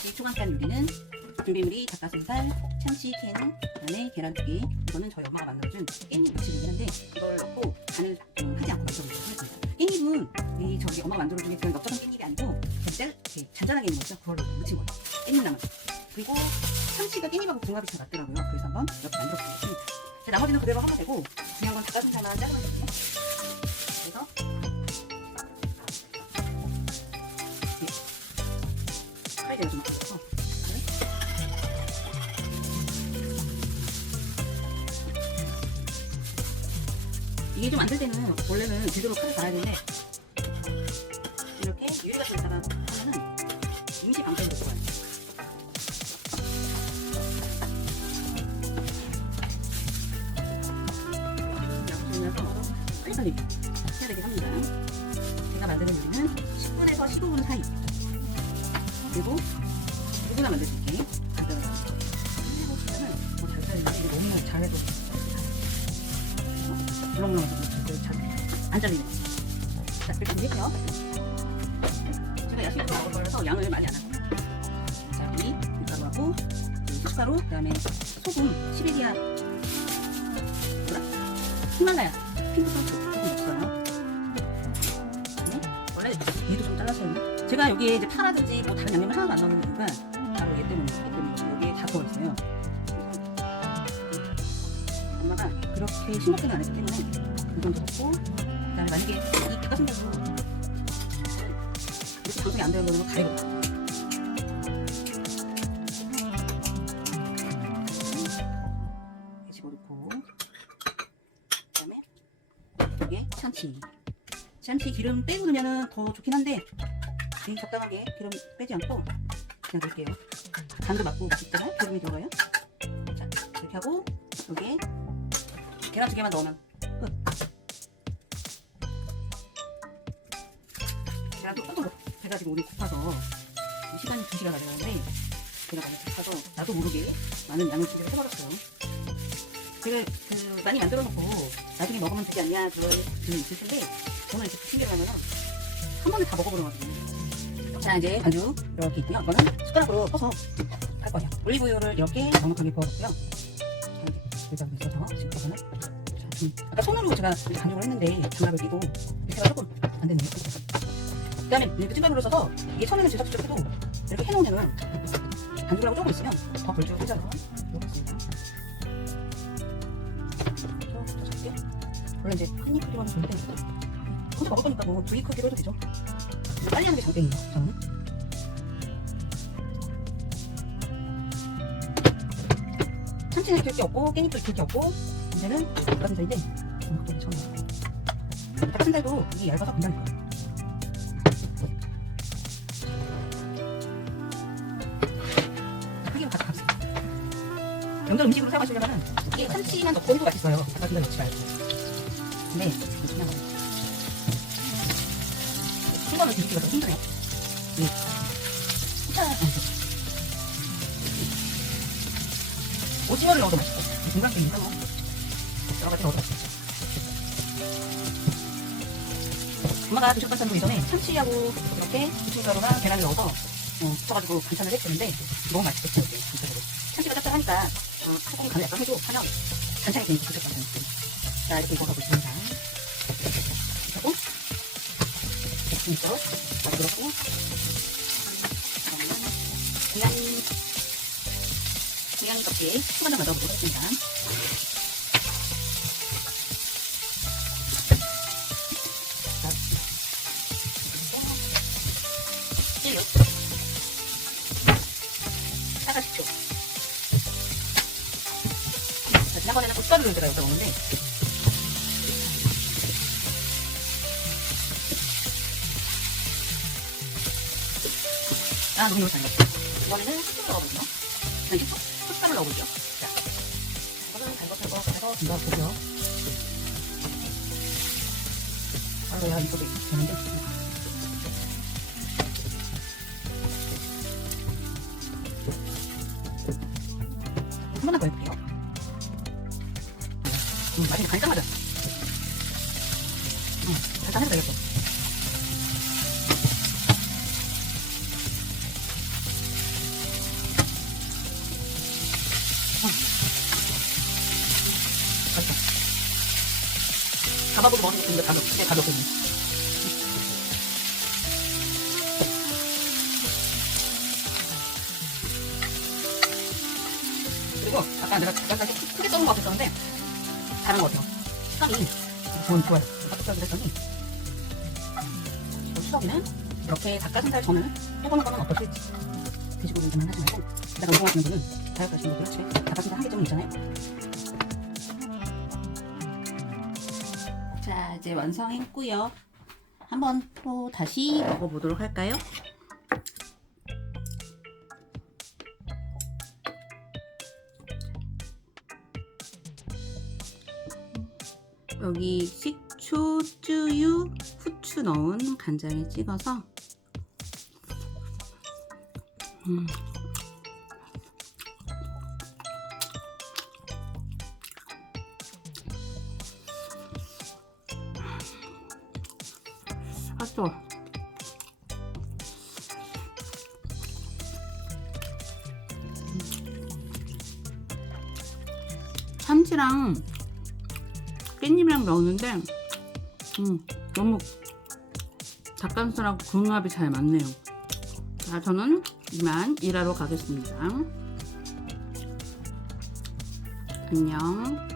아직 초간단 요리는 준비물이 닭가슴살, 참치 캔, 그다음에 계란 두 개. 이거는 저희 엄마가 만들어준 깻잎 무침이긴 한데 이걸 넣고 간을 좀 하지 않고 만들어보도록 하겠습니다. 깻잎은 이 저기 엄마가 만들어준 게 그냥 넓적한 깻잎이 아니고 진짜 이렇게 잔잔하게 있는 거죠. 그걸로 무친 거예요. 깻잎 나물. 그리고 참치가 깻잎하고 궁합이 잘 맞더라고요. 그래서 한번 이렇게 만들어 보겠습니다. 이제 나머지는 그대로 하면 되고 그냥 건 닭가슴살만 돼요. 그래서 칼질을 좀 넣어서 이게 좀 안 될 때는 원래는 제대로 칼을 갈아야 되는데 이렇게 유리 같은 데다가 하면은 임시 방패로 들어가요. 빨리빨리 해야 되긴 합니다. 제가 만드는 요리는 10분에서 15분 사이 그리고 누구나 만들 수 있게 가져가서 해보시면은 뭐잘 살리는데 이게 너무 잘해도 물렁물렁해서 잘안 잘리네. 자, 일단 할게요. 제가 야식으로 먹을 거라서 양을 많이 안 하고. 자, 이 밀가루하고 그 숟가루, 그다음에 소금, 시베리아, 뭐라? 히말라야, 핑크 소스 제가 여기에 이제 파라든지 뭐 다른 양념을 하나도 안 넣는 이유가 바로 얘 때문이기 때문에 여기에 다 들어 있어요. 엄마가 그렇게 싱겁게는 안 했기 때문에 이 정도 넣고 그다음에 만약에 이 닭가슴살도 이렇게 방송이 안 되는 거는 가리고 참치 참치 기름 빼고 넣으면 더 좋긴 한데 이 적당하게 기름 빼지 않고 그냥 넣을게요. 간도 맞고 맛있잖아요 기름이 들어가요. 자 이렇게 하고 여기에 계란 두 개만 넣으면 끝. 계란도 제가 지금 오늘 이 시간이 2시간 가져가는데 제가 많이 고파서 나도 모르게 많은 양을 준비를 해버렸어요. 제가 그 많이 만들어 놓고 나중에 먹으면 되지 않냐 그런 분이 있을 텐데 저는 이렇게 준비를 하면은 한 번에 다 먹어버려가지고 자 이제 반죽 이렇게 있고요. 이거는 숟가락으로 퍼서 할 거예요. 올리브유를 이렇게 넉넉하게 부어줬고요. 여기다가 있어서 지금부터는 자, 음, 아까 손으로 제가 반죽을 했는데 장갑을 끼고 밑에가 조금 안 됐네요. 그 다음에 이렇게 찜밥으로 써서 이게 처음에는 제가 직접 해도 이렇게 해놓으면은 반죽을 하고 조금 있으면 더 걸쭉해져요 원래 이제 한입 크기로 하면 좋은데 혼자 먹을 거니까 뭐 두입 크기로 해도 되죠. 빨리 하는 게 장땡이에요 저는 참치는 익힐 게 없고 깻잎도 익힐 게 없고 이제는 닭가슴살인데 어, 되게 처음 먹어요. 닭가슴살도 이게 얇아서 금방이에요. 크기가 같이 값어요. 명절 음식으로 사용하시려면 이게 참치만 넣고 해도 맛있어요. 닭가슴살 넣지 말고 근데 그냥 한번을 뒤집기가 더 힘드네요 이 오징어를 넣어도 맛있고 중간게임이 뭐 여러 가지 넣어도 맛있죠 엄마가 드셨던 예전에 참치하고 이렇게 부침가루랑 계란을 넣어서 어, 붙여가지고 반찬을 했었는데 너무 맛있었어요 이게 진짜로. 참치가 짭짤하니까 어, 소금 간을 약간 해주고 하면 반찬이 되니까 같아요 자 이렇게 익어서 보십니다. 그리고 진짜 잘 들었고 고양이 껍질 사과 식초 자, 지난번에는 고춧가루를 제가 넣었는데 아, 너무 넣었어요. 이번에는 숙주를 넣어볼게요. 네, 숙주, 숙주를 넣어볼게요. 자, 이거는 달궈달궈 해서 넣어보고요. 아, 야, 이거 되는데. 한 번만 더 해볼게요. 음, 맛이 간장 맞아. 하고 수 있는 가격, 내 가격은. 그리고 아까 내가 약간 좀 크게 썰은 것 같았었는데 다른 것 같아요. 식감이 좋은 좋아요. 했더니 또 추석에는 이렇게 닭가슴살 전을 해보는 거는 어떠실지 드시고는 하지 말고 내가 운동하시는 분은 다이어트 하시는 분들 아침에 닭가슴살 한 개쯤 있잖아요. 자 이제 완성했고요. 한번 또 다시 먹어보도록 할까요? 여기 식초, 쯔유, 후추 넣은 간장에 찍어서 음. 맛있어. 참치랑 깻잎이랑 넣었는데 음, 너무 닭가슴살하고 궁합이 잘 맞네요. 자, 저는 이만 일하러 가겠습니다. 안녕.